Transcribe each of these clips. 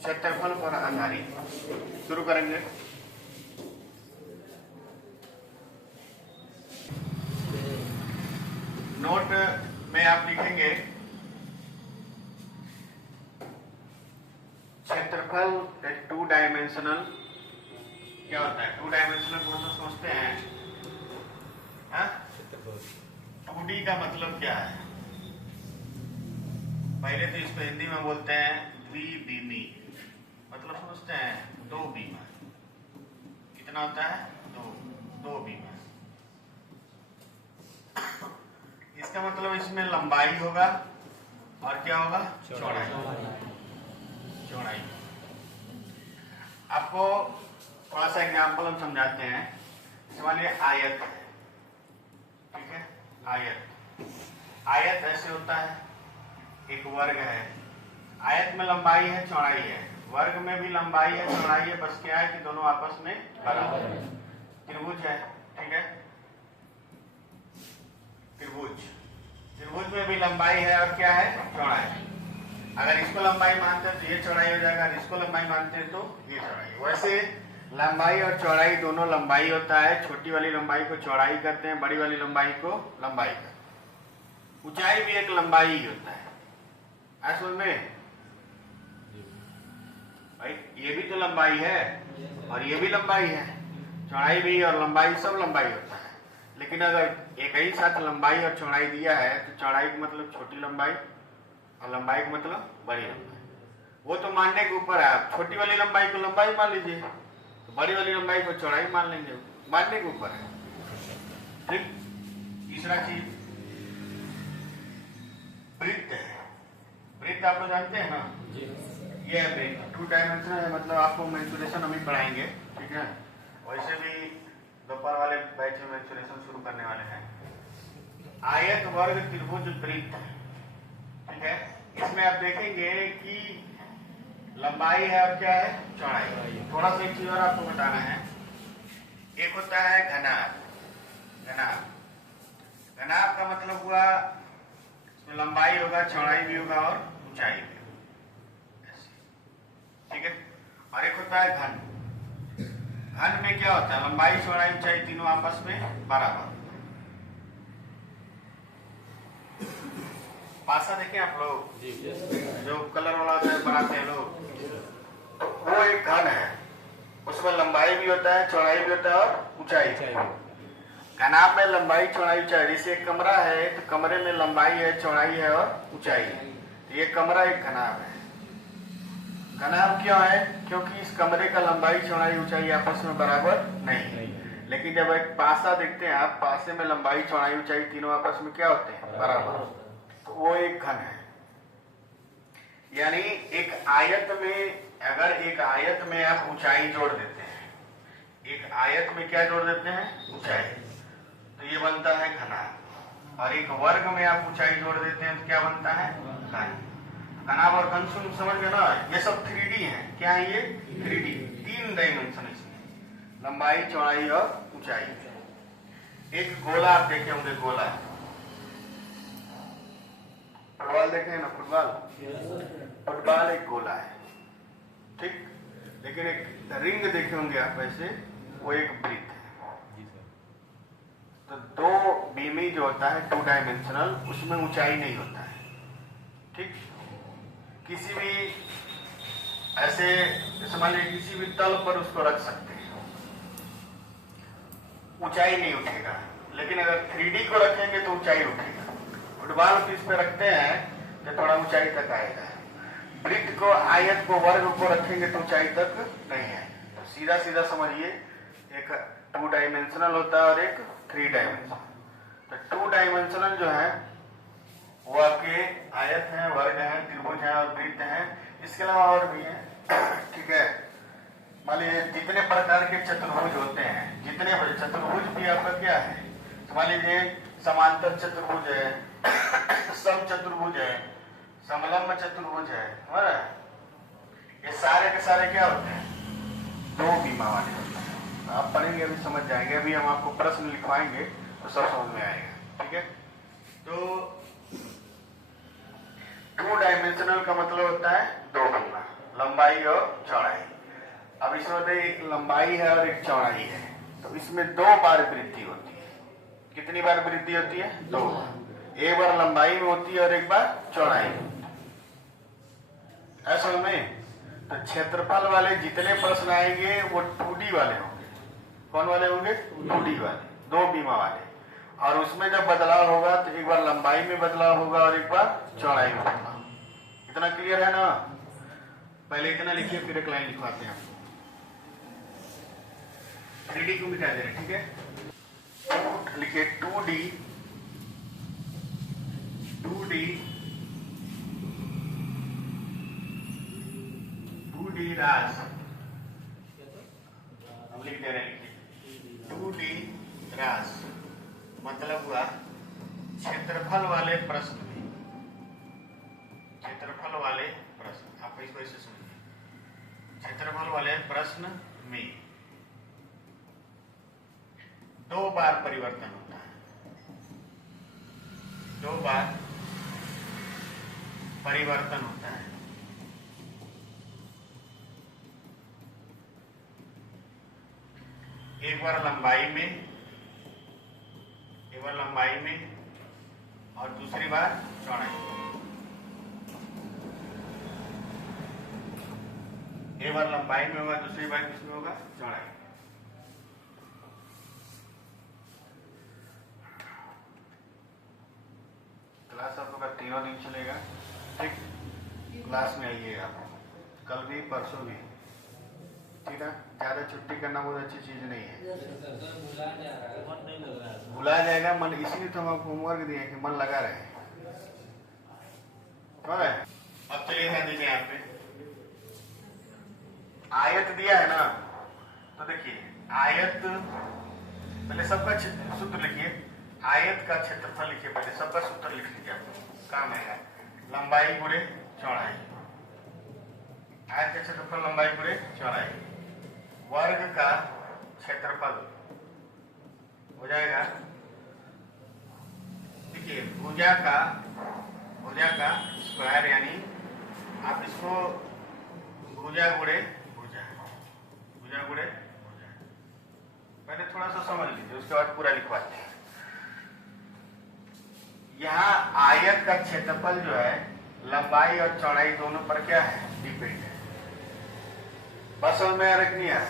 क्षेत्रफल पर आधारित। शुरू करेंगे। नोट में आप लिखेंगे क्षेत्रफल एक 2 डायमेंशनल क्या होता है? 2 डायमेंशनल को तो सोचते हैं 2D का मतलब क्या है? पहले तो इसको हिंदी में बोलते हैं द्विबीमी, मतलब समझते हैं 2 बीमा। कितना होता है? 2 बीमा। इसका मतलब इसमें लंबाई होगा और क्या होगा? चौड़ाई। आपको थोड़ा सा एग्जाम्पल हम समझाते हैं। मानिए आयत है, ठीक है? आयत ऐसे होता है, एक वर्ग है। आयत में लंबाई है, चौड़ाई है। वर्ग में भी लंबाई है, चौड़ाई है, बस क्या है कि दोनों आपस में बराबर है। त्रिभुज है, ठीक है? त्रिभुज में भी लंबाई है और क्या है? चौड़ाई। अगर इसको लंबाई मानते हैं तो ये चौड़ाई हो जाएगा, अगर इसको लंबाई मानते हैं तो ये चौड़ाई। वैसे लंबाई और चौड़ाई दोनों लंबाई होता है। छोटी वाली लंबाई को चौड़ाई करते हैं, बड़ी वाली लंबाई को लंबाई करते हैं। ऊंचाई भी एक लंबाई ही होता है। असल में भाई ये भी तो लंबाई है और ये भी लंबाई है। चौड़ाई भी और लंबाई सब लंबाई होता है। लेकिन अगर एक ही साथ लंबाई और चौड़ाई दिया है तो चौड़ाई का मतलब छोटी लंबाई और लंबाई का मतलब बड़ी लंबाई। वो तो मानने के ऊपर है। आप छोटी वाली लंबाई को लंबाई मान लीजिए, तो बड़ी वाली लंबाई को चौड़ाई मान लेंगे, मानने के ऊपर है। ठीक। तीसरा चीज वृत्त है। वृत्त आप लोग जानते हैं ना? ये है वृत्त। 2 डायमेंशनल है, मतलब आपको मेंसुरेशन अभी पढ़ाएंगे, ठीक है? वैसे भी दोपहर वाले बैच में मेंसुरेशन शुरू करने वाले हैं। आयत, वर्ग, त्रिभुज, वृत्त, ठीक है? इसमें आप देखेंगे कि लंबाई है और क्या है? चौड़ाई। थोड़ा सा एक चीज और आपको बताना है। एक होता है घनाभ। घनाभ का मतलब हुआ इसमें लंबाई होगा, चौड़ाई भी होगा और ऊंचाई भी होगा, ठीक है? और एक होता है घन। घन में क्या होता है? लंबाई, चौड़ाई, ऊंचाई तीनों आपस में बराबर। पासा देखें आप लोग, जो कलर वाला होता है बनाते हैं लोग, वो एक घन है। उसमें लंबाई भी होता है, चौड़ाई भी होता है और ऊंचाई। घनाभ में लंबाई, चौड़ाई, ऊंचाई। जैसे एक कमरा है तो कमरे में लंबाई है, चौड़ाई है और ऊंचाई है। तो ये कमरा एक घनाभ है। घनाभ क्यों है? क्योंकि इस कमरे का लंबाई, चौड़ाई, ऊंचाई आपस में बराबर नहीं। लेकिन जब एक पासा देखते हैं आप, पासे में लंबाई, चौड़ाई, ऊंचाई तीनों आपस में क्या होते हैं? बराबर। तो वो एक घन है। यानी एक आयत में, अगर एक आयत में आप ऊंचाई जोड़ देते हैं, एक आयत में क्या जोड़ देते हैं? ऊंचाई, तो ये बनता है घनाभ। और एक वर्ग में आप ऊंचाई जोड़ देते हैं तो क्या बनता है? घन। घनाभ और घन समझ गए ना? ये सब 3D है। क्या है ये? 3D, 3 डायमेंशन इसमें, लंबाई, चौड़ाई और ऊंचाई। एक गोला आप देखे होंगे, गोला, फुटबॉल देखे ना? फुटबॉल एक गोला है, ठीक? लेकिन एक रिंग देखे होंगे आप वैसे, वो एक वृत्त है। तो 2 बीमी जो होता है 2 डायमेंशनल, उसमें ऊंचाई नहीं होता है, ठीक? किसी भी ऐसे मान लीजिए किसी भी तल पर उसको रख सकते हैं, ऊंचाई नहीं उठेगा। लेकिन अगर 3D को रखेंगे तो ऊंचाई उठेगा। फुटबॉल को इस पे रखते हैं तो थोड़ा ऊंचाई तक आएगा। वृत्त को, आयत को, वर्ग को रखेंगे तो ऊंचाई तक नहीं है। तो सीधा सीधा समझिए, एक 2 डायमेंशनल होता है और एक 3 डायमेंशनल। तो 2 डायमेंशनल जो है वो आपके आयत है, वर्ग है, त्रिभुज है और वृत्त है। इसके अलावा और भी है, ठीक है? मान लीजिए जितने प्रकार के चतुर्भुज होते हैं, जितने चतुर्भुज भी आपका क्या है? मान लीजिए समांतर चतुर्भुज है, समचतुर्भुज है, समलंब चतुर्भुज है, ये सारे के सारे क्या होते हैं? 2 बीमा वाले होते हैं। आप पढ़ेंगे अभी समझ जाएंगे। अभी हम आपको प्रश्न लिखवाएंगे तो सब समझ में आएगा, ठीक है? तो 2 डायमेंशनल का मतलब होता है 2 बीमा। लंबाई और चौड़ाई। अब इसमें तो एक लंबाई है और एक चौड़ाई है, तो इसमें 2 बार वृद्धि होती है। कितनी बार वृद्धि होती है? 2। एक बार लंबाई में होती है और एक बार चौड़ाई में। असल में तो क्षेत्रफल वाले जितने प्रश्न आएंगे वो 2D वाले होंगे। कौन वाले होंगे? 2D वाले, 2 बीमा वाले। और उसमें जब बदलाव होगा तो एक बार लंबाई में बदलाव होगा और एक बार चौड़ाई में बदलाव। इतना क्लियर है ना? पहले इतना लिखिए, फिर एक लाइन लिखवाते हैं आपको। 3D को मिटा दे रहे, ठीक है? लिखिए 2D 2D रास। हम लिख दे रहे हैं, लिखिए 2D रास मतलब हुआ क्षेत्रफल वाले प्रश्न में, क्षेत्रफल वाले प्रश्न, आप इसको ऐसे सुनिए, क्षेत्रफल वाले प्रश्न में 2 बार परिवर्तन होता है। 2 बार परिवर्तन होता है। एक बार लंबाई में, एक बार लंबाई में और दूसरी बार चौड़ाई में। एक बार लंबाई में होगा, दूसरी बार किसमें होगा? चौड़ाई। क्लास आप लोग का 3 दिन चलेगा, ठीक? क्लास में आइएगा, कल भी परसों भी, ठीक है? ज्यादा छुट्टी करना बहुत अच्छी चीज नहीं है, भुला जाएगा मन। इसलिए तो हम आपको होमवर्क दिए कि मन लगा रहे। अब चलिए ध्यान दीजिए, यहाँ पे आयत दिया है ना, तो देखिए आयत, पहले सबका सूत्र लिखिए। आयत का क्षेत्रफल लिखिए, पहले सबका सूत्र लिख लीजिए, आपको काम है। लंबाई गुणे चौड़ाई, आयत का क्षेत्रफल लंबाई गुणे चौड़ाई। वर्ग का क्षेत्रफल हो जाएगा, देखिए भुजा का स्क्वायर, यानी आप इसको भुजा गुणे भुजा, भुजा गुणे भुजा। पहले थोड़ा सा समझ लीजिए, उसके बाद पूरा लिखवाते हैं। यहाँ आयत का क्षेत्रफल जो है लंबाई और चौड़ाई दोनों पर क्या है? डिपेंड है। बस में रखनी है,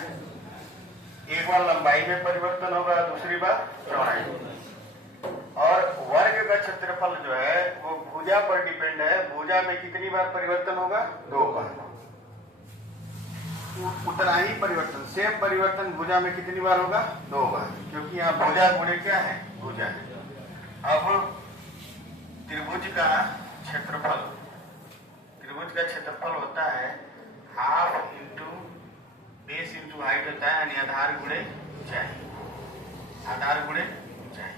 एक बार लंबाई में परिवर्तन होगा, दूसरी बार चौड़ाई में। और वर्ग का क्षेत्रफल जो है वो भुजा पर डिपेंड है। भुजा में कितनी बार परिवर्तन होगा? 2 बार। उतना ही परिवर्तन, सेम परिवर्तन भुजा में कितनी बार होगा? 2 बार, क्योंकि यहाँ भुजा गुणे क्या है? भुजा है। अब त्रिभुज का क्षेत्रफल, त्रिभुज का क्षेत्रफल होता है half into base into height होता है, यानी आधार गुणे ऊंचाई, आधार गुणे ऊंचाई।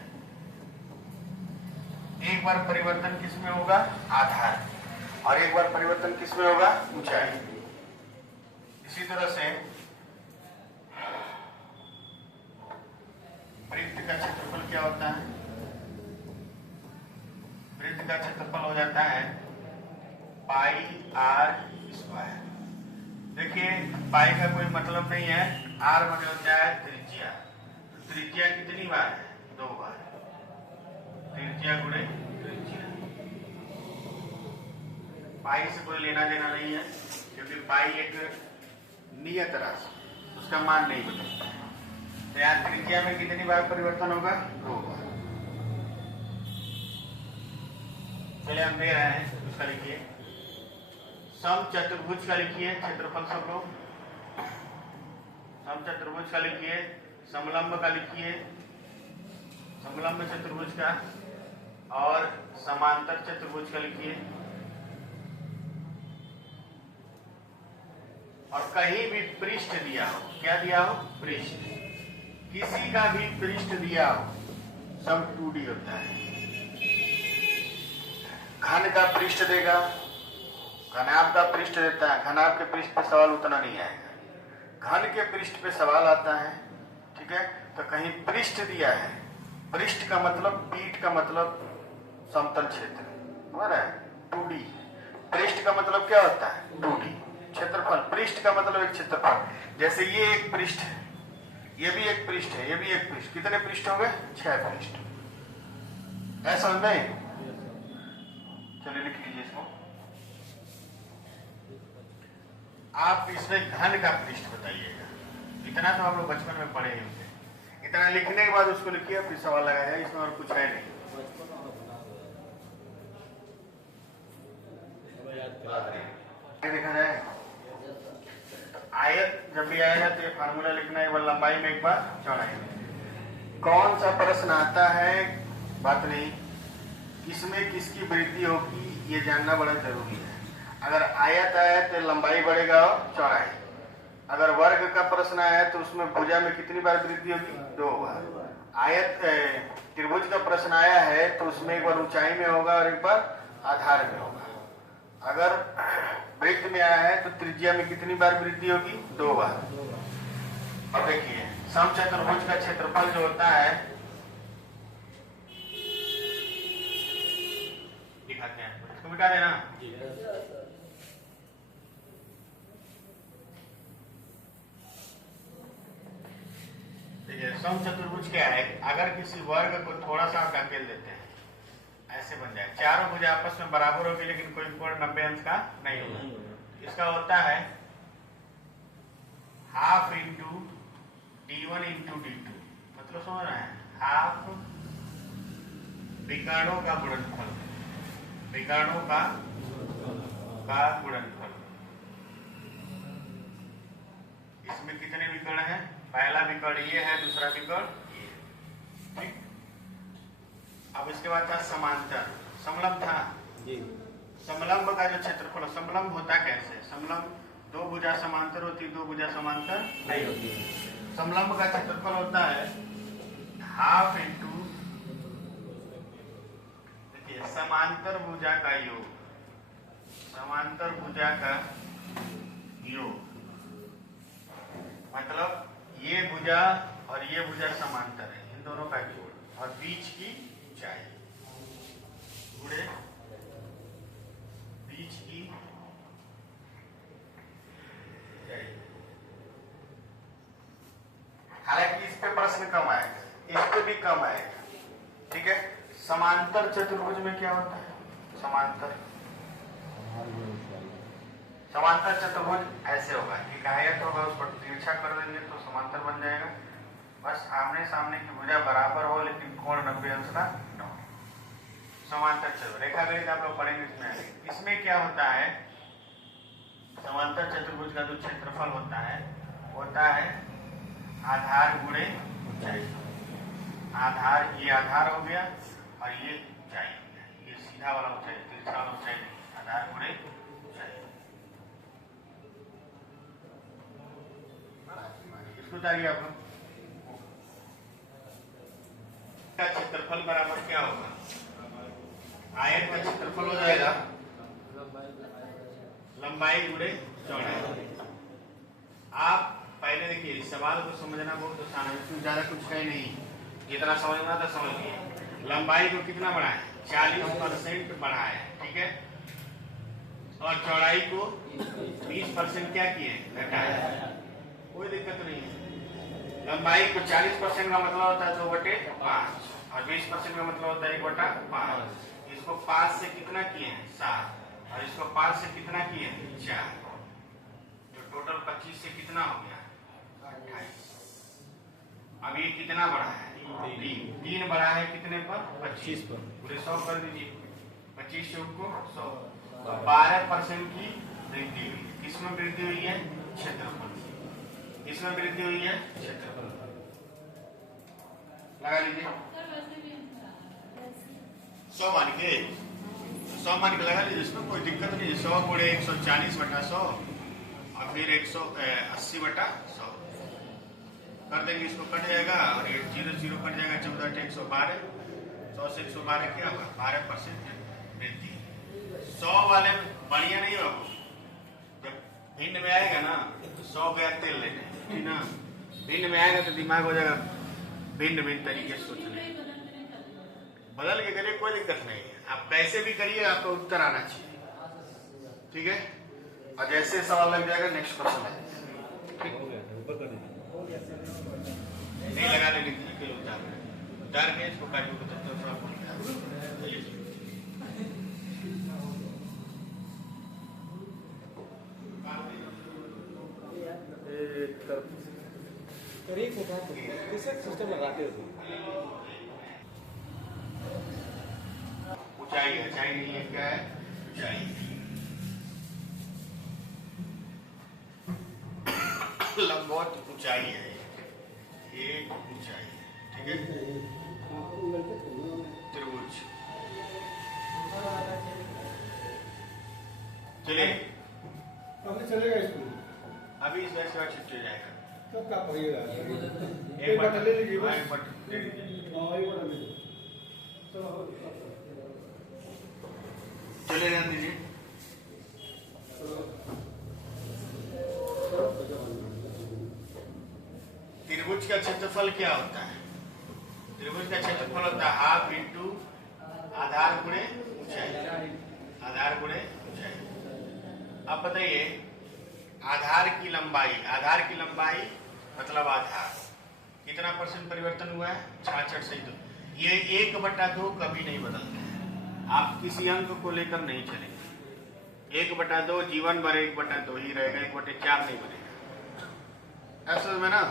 एक बार परिवर्तन किसमें होगा? आधार, और एक बार परिवर्तन किसमें होगा? ऊंचाई। इसी तरह से वृत्त का क्षेत्रफल क्या होता है? वृत्त का क्षेत्रफल हो जाता है पाई आर स्क्वायर। देखिए पाई का कोई मतलब नहीं है, आर मतलब होता है त्रिज्या। त्रिज्या कितनी बार है? 2 बार। त्रिज्या गुणे त्रिज्या। पाई से कोई लेना देना नहीं है, क्योंकि पाई एक नियत राशि, उसका मान नहीं बदलता है। तो यहाँ त्रिज्या में कितनी बार परिवर्तन होगा? 2 बार। चलिए हम दे रहे हैं, उसका लिखिए। समचतुर्भुज का लिखिए क्षेत्रफल सब लोग। समचतुर्भुज का लिखिए, समलंब का लिखिए, समलंब चतुर्भुज का, और समांतर चतुर्भुज का लिखिए। और कहीं भी पृष्ठ दिया हो, क्या दिया हो? पृष्ठ। किसी का भी पृष्ठ दिया हो, सब 2D होता है। घन का पृष्ठ देगा, घनाभ का पृष्ठ देता है, घनाभ के पृष्ठ पे सवाल उतना नहीं आएगा, घन के पृष्ठ पे सवाल आता है, ठीक है? तो कहीं पृष्ठ दिया है, पृष्ठ का मतलब, पीठ का मतलब समतल क्षेत्र, 2D। पृष्ठ का मतलब क्या होता है? 2D। क्षेत्रफल पृष्ठ का मतलब एक क्षेत्रफल। जैसे ये एक पृष्ठ है, ये भी एक पृष्ठ है, ये भी एक पृष्ठ, कितने पृष्ठ हो गए? 6 पृष्ठ। ऐसा नहीं? चलिए लिख लीजिए इसको। आप इसमें घन का पृष्ठ बताइएगा। इतना तो आप लोग बचपन में पढ़े ही होंगे। इतना लिखने के बाद उसको लिखिए, फिर सवाल लगाया जाए। इसमें और कुछ है नहीं। देखा जाए आयत जब भी आएगा तो ये फार्मूला लिखना है, एक बार लंबाई में एक बार चौड़ाई में। कौन सा प्रश्न आता है बात नहीं, किसमें किसकी वृद्धि होगी ये जानना बड़ा जरूरी है। अगर आयत आया तो लंबाई बढ़ेगा और चौड़ाई। अगर वर्ग का प्रश्न आया तो उसमें भुजा में कितनी बार वृद्धि होगी? 2 बार। आयत त्रिभुज का प्रश्न आया है तो उसमें एक बार ऊंचाई में होगा और एक बार आधार में होगा। अगर वृत्त में आया है तो त्रिज्या में कितनी बार वृद्धि होगी? 2 बार। अब देखिए समचतुर्भुज का क्षेत्रफल जो होता है, दिखाते हैं, इसको मिटा देना। देखिए समचतुर्भुज क्या है, अगर किसी वर्ग को थोड़ा सा धकेल देते हैं, ऐसे बन जाए, चारों भुजा आपस में बराबर होगी लेकिन कोई कोण 90 अंश का नहीं होगा। इसका होता है half into d1 into d2, मतलब समझ रहे हैं, हाफ विकर्णों का गुणनफल, विकर्णों का गुणनफल। इसमें कितने विकर्ण हैं? पहला विकर्ण ये है, दूसरा विकर्ण ये, ठीक। अब इसके बाद था समांतर, समलंब था जी। समलंब का जो क्षेत्रफल, समलंब होता कैसे? समलंब 2 भुजा समांतर होती, 2 भुजा समांतर नहीं होती। समलंब का क्षेत्रफल होता है हाफ इंटू, देखिए समांतर भुजा का योग, समांतर भुजा का योग मतलब ये भुजा और ये भुजा समांतर है, इन दोनों का जोड़ और बीच की ऊंचाई गुणे बीच की ऊंचाई। हालांकि इस पे प्रश्न कम आएगा, इस पे भी कम आएगा, ठीक है। समांतर चतुर्भुज में क्या होता है? समांतर चतुर्भुज ऐसे होगा कि आयत होगा, उस पर तिरछा कर देंगे तो समांतर बन जाएगा। बस आमने सामने की भुजा बराबर हो लेकिन कोण 90 अंश का न हो, समांतर चतुर्भुज। रेखा गणित आप लोग पढ़ेंगे इसमें। इसमें क्या होता है, समांतर चतुर्भुज का जो क्षेत्रफल होता है आधार गुणे ऊंचाई। आधार, ये आधार हो गया और ये ऊंचाई हो गया, ये सीधा वाला ऊंचाई, तिरछा वाला ऊंचाई नहीं, आधार गुणे ऊंचाई। इसको बताइए आप लोग का क्षेत्रफल बराबर क्या होगा? आयत का क्षेत्रफल हो जाएगा लंबाई गुणे चौड़ाई। आप पहले देखिए, इस सवाल को समझना बहुत आसान है, इसमें ज्यादा कुछ है नहीं, जितना समझना था समझ लिए। लंबाई को कितना बढ़ाए? 40% बढ़ाए, ठीक है, और चौड़ाई को 20% क्या किए? घटाए। कोई दिक्कत नहीं है। लंबाई को 40% का मतलब होता है 2/5 और 20% का मतलब होता है 1/5। इसको 5 से कितना किए हैं? 7, और इसको 5 से कितना किए हैं? 4, तो टोटल 25 से कितना हो गया? 28। अब ये कितना बढ़ा है? 3 बढ़ा है, कितने पर? 25 पर। पूरे 100 कर दीजिए, 25 योग को 100, तो 12% की वृद्धि हुई। किसमें वृद्धि हुई है? क्षेत्रफल। किसमें वृद्धि हुई है? क्षेत्रफल। लगा लीजिए 100 मान के, 100 मान के लगा लीजिए, इसमें कोई दिक्कत नहीं है। 100 गुणे 140/100 और फिर 180/100 कर देंगे, इसको कट जाएगा और ये 0 0 कट जाएगा, 14 × 112, 100 से 112 क्या होगा? 12% वृद्धि। 100 वाले बढ़िया नहीं होगा, जब भिन्न में आएगा ना तो 100 गया तेल लेने, ठीक ना, भिन्न में आएगा तो दिमाग हो जाएगा भिन्न भिन्न तरीके से सोचने। बदल के करिए, कोई दिक्कत नहीं है, आप कैसे भी करिए, आपको उत्तर आना चाहिए, ठीक है। और जैसे सवाल लग जाएगा नेक्स्ट क्वेश्चन है। नहीं लगा ले लिखने के लिए उतार के इसको काटियो को तब थोड़ा बोल सिस्टम लगाते हो ऊंचाई है, ऊंचाई नहीं है, क्या है ऊंचाई। लंबवत ऊंचाई है, ये ऊंचाई है, ठीक है। त्रिभुज चलिए अभी चलेगा स्कूल, अभी इस वजह से छुट्टी हो जाएगा। कब का पड़ेगा? एक बटन ले लीजिए, एक बटन दे दीजिए। हाँ एक बटन ले लीजिए। चलिए रहने दीजिए। त्रिभुज का क्षेत्रफल क्या होता है? त्रिभुज का क्षेत्रफल होता है हाफ इंटू आधार गुणे ऊंचाई, आधार गुणे ऊंचाई। अब बताइए आधार की लंबाई मतलब आधार कितना % परिवर्तन हुआ है? 66 ये 1/2 कभी नहीं बदलता है। आप किसी अंक को लेकर नहीं चलेंगे। 1/2 जीवन भर 1/2 ही रहेगा, 1/4 नहीं बनेगा। ऐसा में ना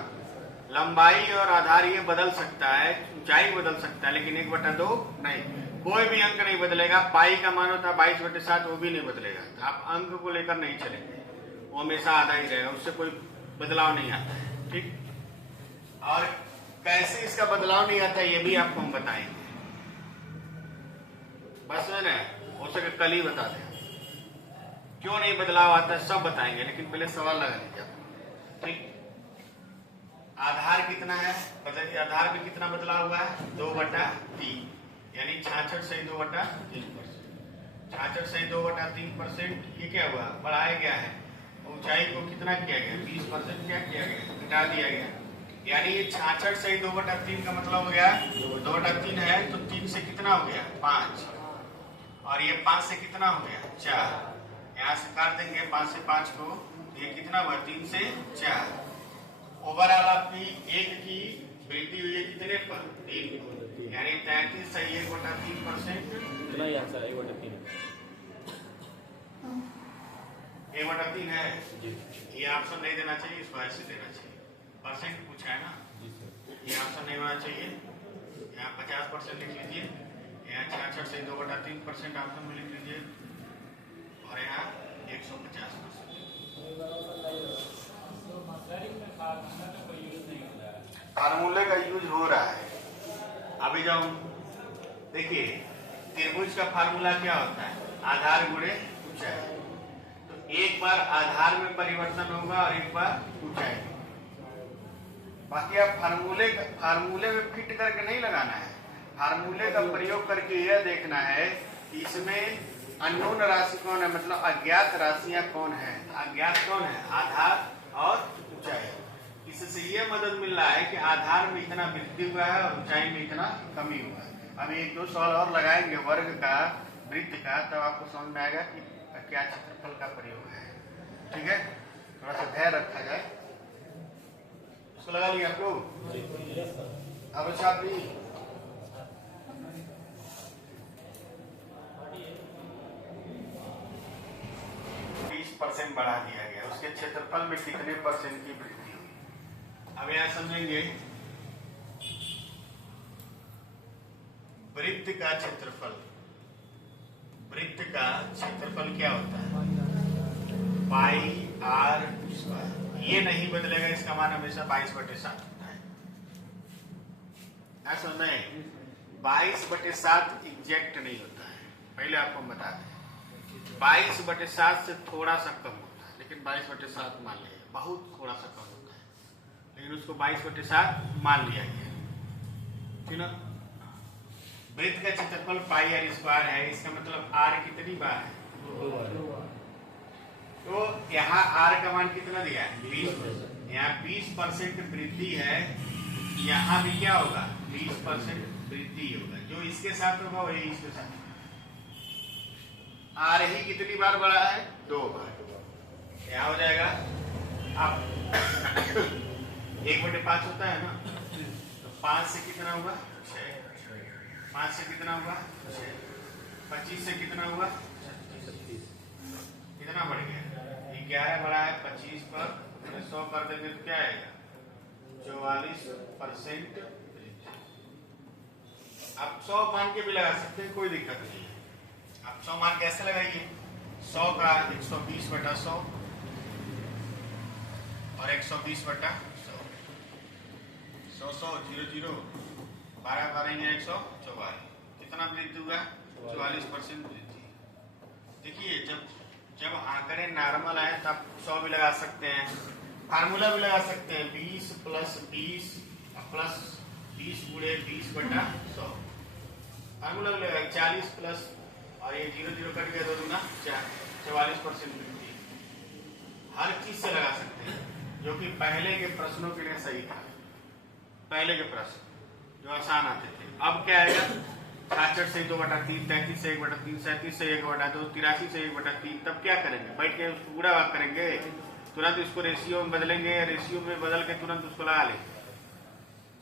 लंबाई और आधार ये बदल सकता है, ऊंचाई बदल सकता है, लेकिन 1/2 नहीं। कोई भी अंक नहीं बदलेगा। पाई का मान होता है 22/7, वो भी नहीं बदलेगा। तो आप अंक को लेकर नहीं चलेंगे, वो हमेशा आधा ही रहेगा, उससे कोई बदलाव नहीं आता है, ठीक। और कैसे इसका बदलाव नहीं आता ये भी आपको हम बताएंगे। बस में ना हो सके कल ही बता दें क्यों नहीं बदलाव आता है, सब बताएंगे, लेकिन पहले सवाल लगा लीजिए, ठीक। आधार कितना है? बताइए आधार में कितना बदलाव हुआ है? 2/3, यानी 66 से 2/3%। 66 से 2/3% ये क्या हुआ? बढ़ाया गया है। ऊंचाई को कितना किया गया? 20% क्या किया गया? घटा दिया गया। यानी ये 66 से 2/3 का मतलब हो गया 2/3 है, तो 3 से कितना हो गया? 5, और ये 5 से कितना हो गया? 4। यहाँ से काट देंगे 5 से 5 को, ये कितना हुआ? 3 से 4। ओवरऑल आपकी 1 की वृद्धि हुई है कितने पर? 3, यानी 33 से 1/3%। 1/3 है। ये ऑप्शन नहीं देना चाहिए, इसको ऐसे देना चाहिए। परसेंट पूछा है ना, ये ऑप्शन नहीं होना चाहिए। यहाँ 50% लिख लीजिए, यहाँ 66 से 2/3% ऑप्शन में लिख लीजिए, और यहाँ 150%। फार्मूले का यूज हो रहा है। अभी जब देखिए त्रिभुज का फार्मूला क्या होता है? आधार गुणे ऊंचाई। तो एक बार आधार में परिवर्तन होगा और एक बार ऊंचाई। बाकी आप फार्मूले में फिट करके नहीं लगाना है। फार्मूले का प्रयोग करके यह देखना है कि इसमें अननोन राशि कौन है, मतलब अज्ञात राशियां कौन है। अज्ञात कौन है? आधार और ऊंचाई। इससे ये मदद मिल रहा है कि आधार में इतना वृद्धि हुआ है और ऊंचाई में इतना कमी हुआ है। अब 1-2 सवाल और लगाएंगे वर्ग का, वृत्त का, तब आपको समझ में आएगा कि क्या क्षेत्रफल का प्रयोग है, ठीक है। थोड़ा सा धैर्य रखा जाए। इसको लगा लिया आप लोग? अब अच्छा आप 20% बढ़ा दिया गया, उसके क्षेत्रफल में कितने % की वृद्धि हुई? अब यहां समझेंगे वृत्त का क्षेत्रफल। वृत्त का क्षेत्रफल क्या होता है? πr²। ये नहीं बदलेगा, इसका मान हमेशा 22/7 होता है। ऐसा नहीं, 22/7 एग्जैक्ट नहीं होता है, पहले आपको बता दें। 22/7 से थोड़ा सा कम होता है, लेकिन 22/7 मान लिया, बहुत थोड़ा सा कम होता है, लेकिन उसको 22/7 मान लिया गया, ठीक ना। वृत्त का क्षेत्रफल πr² है, इसका मतलब r कितनी बार है? 2 बार। तो यहाँ r का मान कितना दिया है? 20%। यहाँ 20% वृद्धि है, यहाँ भी क्या होगा? 20% वृद्धि होगा। जो इसके साथ होगा वही इसके साथ। r ही कितनी बार बढ़ा है? 2 बार। यहाँ हो जाएगा अब 1/5 होता है ना, तो 5 से कितना हुआ 6, 5 से कितना हुआ 6, 25 से कितना हुआ 36, कितना बढ़ गया 11 बढ़ा है 25 पर 100 कर देंगे तो क्या आएगा 44%। आप 100 मान के भी लगा सकते हैं, कोई दिक्कत नहीं है। आप 100 मान कैसे लगाइए, 100 का 120/100 और 120/100, 100 0 0 12 करेंगे 144, कितना वृद्धि हुआ 44% वृद्धि। देखिए जब आंकड़े नॉर्मल आए तब 100 भी लगा सकते हैं, फार्मूला भी लगा सकते हैं 20 + 20 + 20 × 20/100, फार्मूला भी लगा 40 प्लस और ये 0 0 कट गया 2 दूना 4, 44% वृद्धि। हर चीज से लगा सकते हैं, जो कि पहले के प्रश्नों के लिए सही था। पहले के प्रश्न जो आसान आते थे, अब क्या आएगा 66 से 2/3, 33 से 1/3, 37 से 1/2, 83 से 1/3। तब क्या करेंगे, बैठ के उसको पूरा भाग करेंगे, तुरंत इसको रेशियो में बदलेंगे, रेशियो में बदल के तुरंत उसको लगा लेंगे।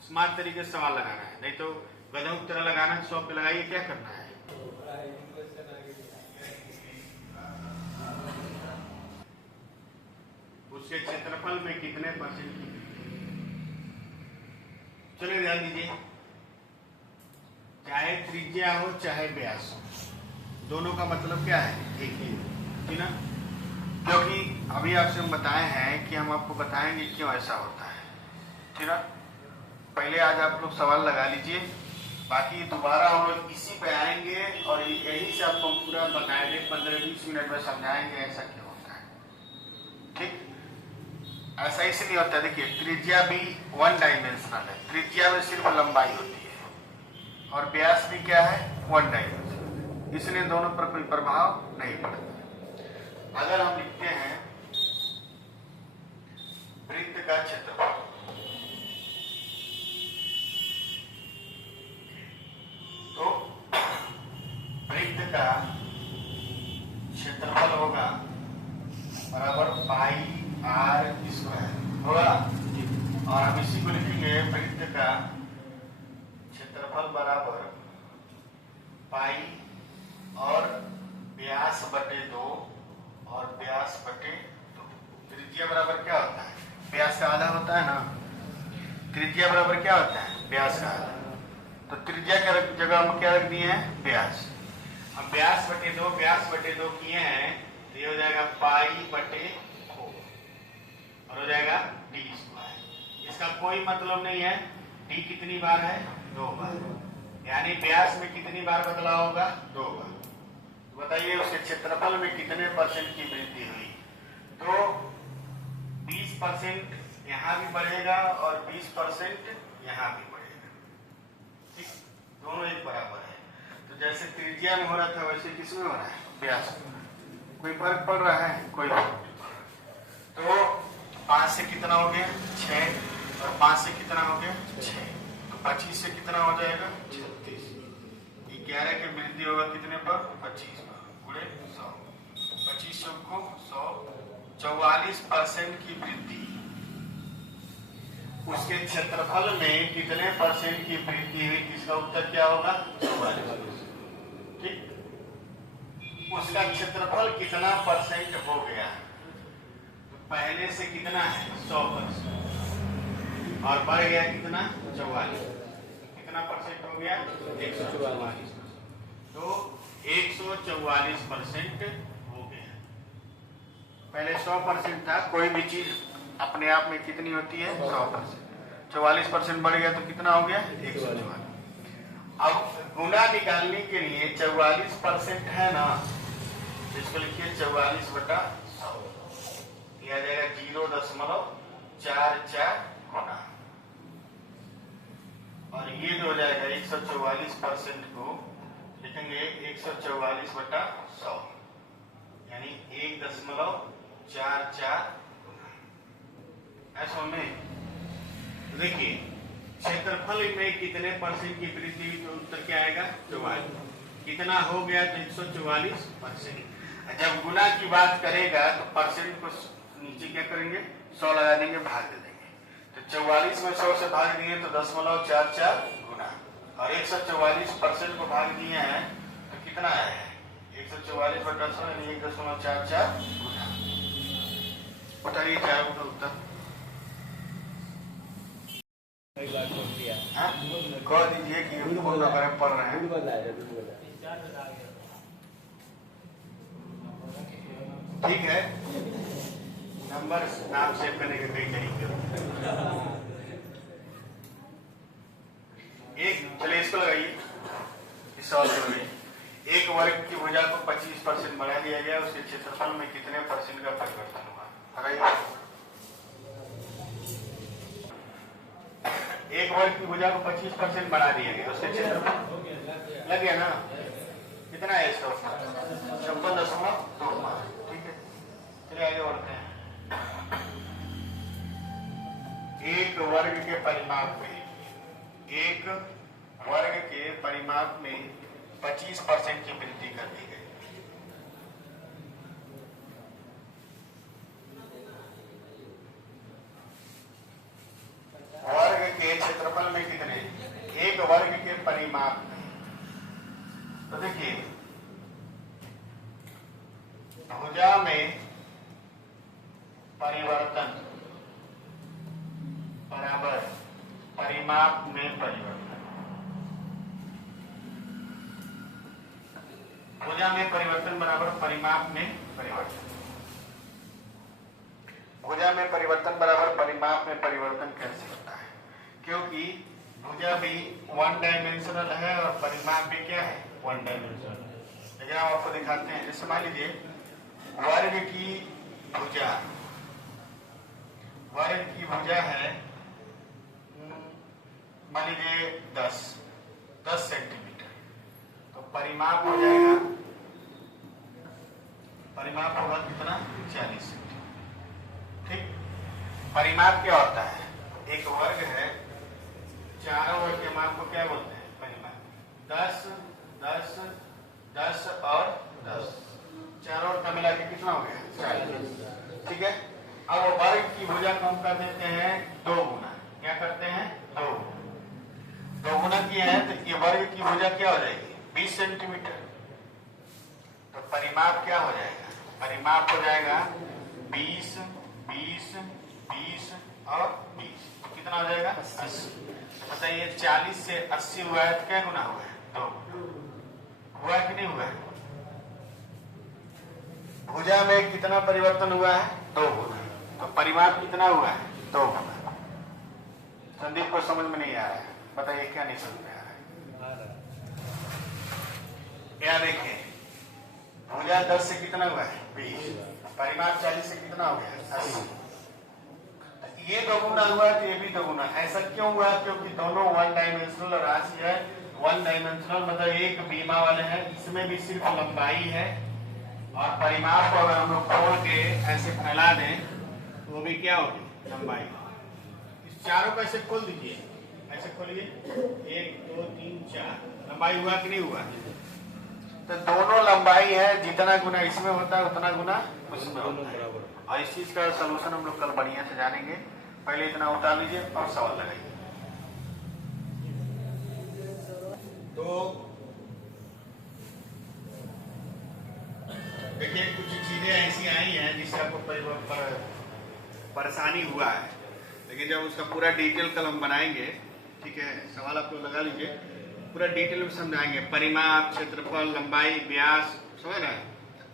स्मार्ट तरीके से सवाल लगाना है, नहीं तो गधों की तरह लगाना, 100 पे लगाइए, क्या करना है। उसके क्षेत्रफल में कितने परसेंट की, चलिए ध्यान दीजिए, चाहे त्रिज्या हो चाहे व्यास हो, दोनों का मतलब क्या है एक ही, ठीक ना। क्योंकि अभी आपसे हम बताए हैं कि हम आपको बताएंगे क्यों ऐसा होता है, ठीक ना। पहले आज आप लोग सवाल लगा लीजिए, बाकी दोबारा हम लोग इसी पे आएंगे और यही से आपको पूरा बकायदे 15-20 मिनट में समझाएंगे ऐसा क्यों होता है, ठीक। ऐसा इसलिए होता है, देखिए त्रिज्या भी 1 डायमेंशनल है, त्रिज्या में सिर्फ लंबाई होती है और व्यास भी क्या है 1 डायमेंशनल, इसलिए दोनों पर कोई प्रभाव नहीं पड़ता। अगर हम लिखते हैं वृत्त का क्षेत्रफल, तो वृत्त का क्षेत्रफल होगा बराबर πr² होगा, और हम इसी को लिखेंगे वृत्त का क्षेत्रफल बराबर पाई और व्यास बटे 2 और व्यास बटे 2। त्रिज्या बराबर क्या होता है, व्यास का आधा होता है ना, त्रिज्या बराबर क्या होता है व्यास का आधा, तो त्रिज्या के जगह हम क्या रख दिए हैं व्यास। हम व्यास बटे 2 किए हैं, तो ये हो जाएगा π/4 और हो जाएगा d²। इसका कोई मतलब नहीं है d कितनी बार है 2 बार, यानी व्यास में कितनी बार बदलाव होगा 2 बार। बताइए उसके क्षेत्रफल में कितने परसेंट की वृद्धि हुई, तो 20% यहाँ भी बढ़ेगा और 20% यहाँ भी बढ़ेगा, ठीक, दोनों एक बराबर है। तो जैसे त्रिज्या में हो रहा था वैसे किसमें हो रहा है व्यास में, कोई फर्क पड़ रहा है, कोई फर्क नहीं पड़ रहा। तो 5 से कितना हो गया 6 और 5 से कितना हो गया 6, तो 25 से कितना हो जाएगा 36, 11 की वृद्धि होगा कितने पर 25 पर गुणे 100, 25 को 100, 44% की वृद्धि। उसके क्षेत्रफल में कितने परसेंट की वृद्धि हुई, इसका उत्तर क्या होगा 44, ठीक। उसका क्षेत्रफल कितना परसेंट हो गया, तो पहले से कितना है 100% और बढ़ गया कितना 44, कितना परसेंट हो गया 144, तो 144% हो गया। पहले 100% था, कोई भी चीज अपने आप में कितनी होती है 100%, 44% बढ़ गया तो कितना हो गया 144। अब गुना निकालने के लिए 44% है ना, इसको लिखिए 44/100, यह आ जाएगा 0.44 गुना, और ये जो हो जाएगा 144% को लिखेंगे 144/100, यानी 1.44 गुना। ऐसा में देखिए क्षेत्रफल में कितने परसेंट की वृद्धि हुई, तो उत्तर क्या आएगा 44, कितना हो गया तो 144%। जब गुना की बात करेगा तो परसेंट को नीचे क्या करेंगे 100 लगा देंगे, भाग दे देंगे। तो 44 में 100 से भाग दिए तो 0.44 गुना, और 144% को भाग दिए हैं तो कितना है 144 बटा 100 यानी 1.44 गुना। बताइए क्या होगा उत्तर? हाँ? कह दीजिए कि पूर्ण नंबर में पढ़ रहे हैं। ठीक है, नंबर नाम सेव करने के कई तरीके एक, चलिए इसको लगाइए, इस सवाल को लगाइए। एक वर्ग की भुजा को 25% बढ़ा दिया गया, उसके क्षेत्रफल में कितने % का परिवर्तन हुआ? लगाइए। एक वर्ग की भुजा को 25% बढ़ा दिया गया, उसके क्षेत्रफल लग गया ना, कितना है इसका? 56.2। ठीक है, चलिए आगे बढ़ते हैं। एक वर्ग के परिमाप में 25% की वृद्धि कर दी गई। वर्ग के क्षेत्रफल में कितने? एक वर्ग के परिमाप में, तो देखिए भुजा में परिवर्तन बराबर परिमाप में परिवर्तन। भुजा में परिवर्तन बराबर परिमाप में परिवर्तन। भुजा में परिवर्तन बराबर परिमाप में परिवर्तन कैसे होता है? क्योंकि भुजा भी 1 डायमेंशनल है और परिमाप भी क्या है 1 डायमेंशनल है। लेकिन हम आपको दिखाते हैं, जैसे मान लीजिए वर्ग की भुजा है, मान लीजिए 10 सेंटीमीटर, तो परिमाप हो जाएगा, परिमाप होगा कितना 40 सेंटीमीटर। ठीक, परिमाप क्या होता है? एक वर्ग है, चारों वर्ग के माप को क्या बोलते हैं? परिमाप। 10 10 10 और 10, चारों का मिला के कितना हो गया 40। ठीक है, अब वर्ग की भुजा को हम कर देते हैं 2 गुना। क्या करते हैं? 2 गुना किए हैं तो ये वर्ग की भुजा क्या हो जाएगी 20 सेंटीमीटर। तो परिमाप क्या हो जाएगा? परिमाप हो जाएगा 20 20 20 और 20, तो कितना हो जाएगा 80। बताइए 40 से 80 हुआ है तो क्या गुना हुआ है? 2 हुआ कि नहीं हुआ है? भुजा में कितना परिवर्तन हुआ है? 2 गुना। तो परिमाप कितना हुआ है? 2 गुना। संदीप को समझ में नहीं आ रहा है, बताइए क्या नहीं समझ में आ रहा है? क्या देखिए, भुजा 10 से कितना हुआ है 20, परिमाप 40 से कितना हो गया 80। ये 2 गुना हुआ तो ये भी 2 गुना। ऐसा क्यों हुआ? क्योंकि दोनों 1 डायमेंशनल राशि है। 1 डायमेंशनल मतलब एक बीमा वाले हैं, इसमें भी सिर्फ लंबाई है, और परिमाप को अगर हम लोग खोल के ऐसे फैला दें तो वो भी क्या होगी लंबाई। इस चारों को ऐसे खोल दीजिए, ऐसे खोलिए, 1 2 3 4, लंबाई हुआ कि नहीं हुआ? तो दोनों लंबाई है, जितना गुना इसमें होता है उतना गुना उसमें होता है। और इस चीज का सलूशन हम लोग कल बढ़िया से जानेंगे। पहले इतना उतार लीजिए और सवाल लगाइए। तो देखिए कुछ चीजें ऐसी आई हैं जिससे आपको परेशानी हुआ है, लेकिन जब उसका पूरा डिटेल कल हम बनाएंगे, ठीक है, सवाल आप लोग लगा लीजिए, पूरा डिटेल में समझाएंगे, परिमाप, क्षेत्रफल, लंबाई, व्यास, समझ रहे हैं?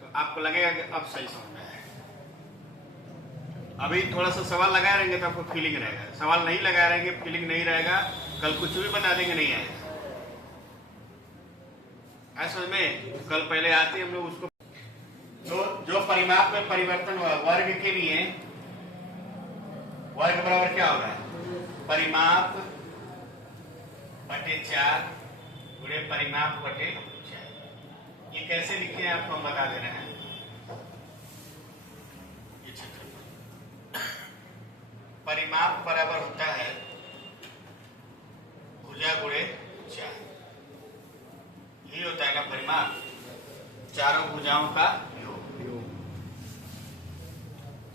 तो आपको लगेगा कि अब सही समझ में आया। अभी थोड़ा सा सवाल लगाए रहेंगे तो आपको फीलिंग रहेगा, सवाल नहीं लगाए रहेंगे फीलिंग नहीं रहेगा, कल कुछ भी बना देंगे नहीं आएगा। ऐसा में कल पहले आते हम लोग उसको, तो जो परिमाप में परिवर्तन हुआ वर्ग के लिए, वर्ग बराबर क्या होगा? परिमाप बटे 4 गुणे परिमाप बटे 4। ये कैसे लिखे हैं आपको हम बता दे रहे हैं। ये क्षेत्रफल परिमाप बराबर होता है भुजा गुणे 4। ये होता है ना परिमाप, चारों भुजाओं का योग।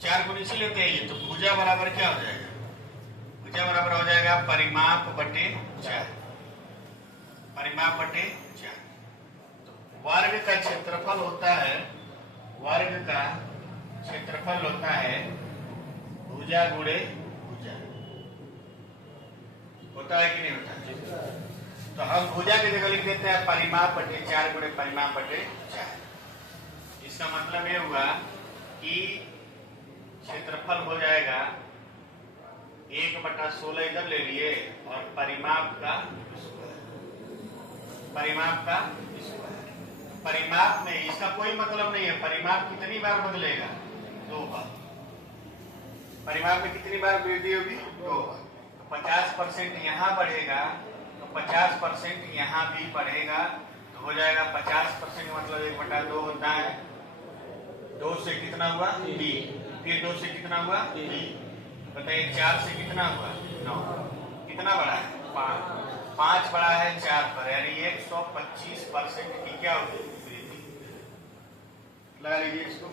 4 गुण इसी लेते हैं ये, तो भुजा बराबर क्या हो जाएगा? भुजा बराबर हो जाएगा परिमाप बटे 4, परिमाप बटे 4। तो वर्ग का क्षेत्रफल होता है, वर्ग का क्षेत्रफल होता है भुजा गुणे भुजा, होता है कि नहीं होता? तो हम भुजा की जगह लिख देते हैं परिमाप बटे 4 गुणे परिमाप बटे 4। इसका मतलब ये हुआ कि क्षेत्रफल हो जाएगा 1/16 इधर ले लिए और परिमाप का स्क्वायर, परिमाप का स्क्वायर। परिमाप में इसका कोई मतलब नहीं है, परिमाप कितनी बार बदलेगा? 2 बार। परिमाप में कितनी बार वृद्धि होगी? 2 बार। तो 50% यहाँ बढ़ेगा तो 50% यहाँ भी बढ़ेगा, तो हो जाएगा 50% मतलब 1/2 होता है। 2 से कितना हुआ? 3। फिर 2 से कितना हुआ? 3। बताइए 4 से कितना हुआ? 9। कितना बड़ा है? 5। 5 बड़ा है 4 पर, यानी 125% की क्या होगी? वृद्धि। लगा लीजिए इसको।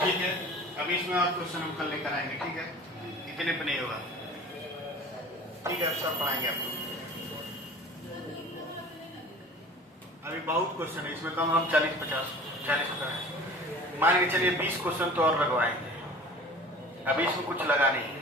ठीक है, अभी इसमें और क्वेश्चन हम कल लेकर आएंगे, ठीक है? इतने पे नहीं होगा, ठीक है? सब पढ़ाएंगे आपको। अभी बहुत क्वेश्चन है इसमें, कम हम 40-50 करें। मान के चलिए 20 क्वेश्चन तो और लगवाएंगे, अभी इसमें कुछ लगा नहीं है।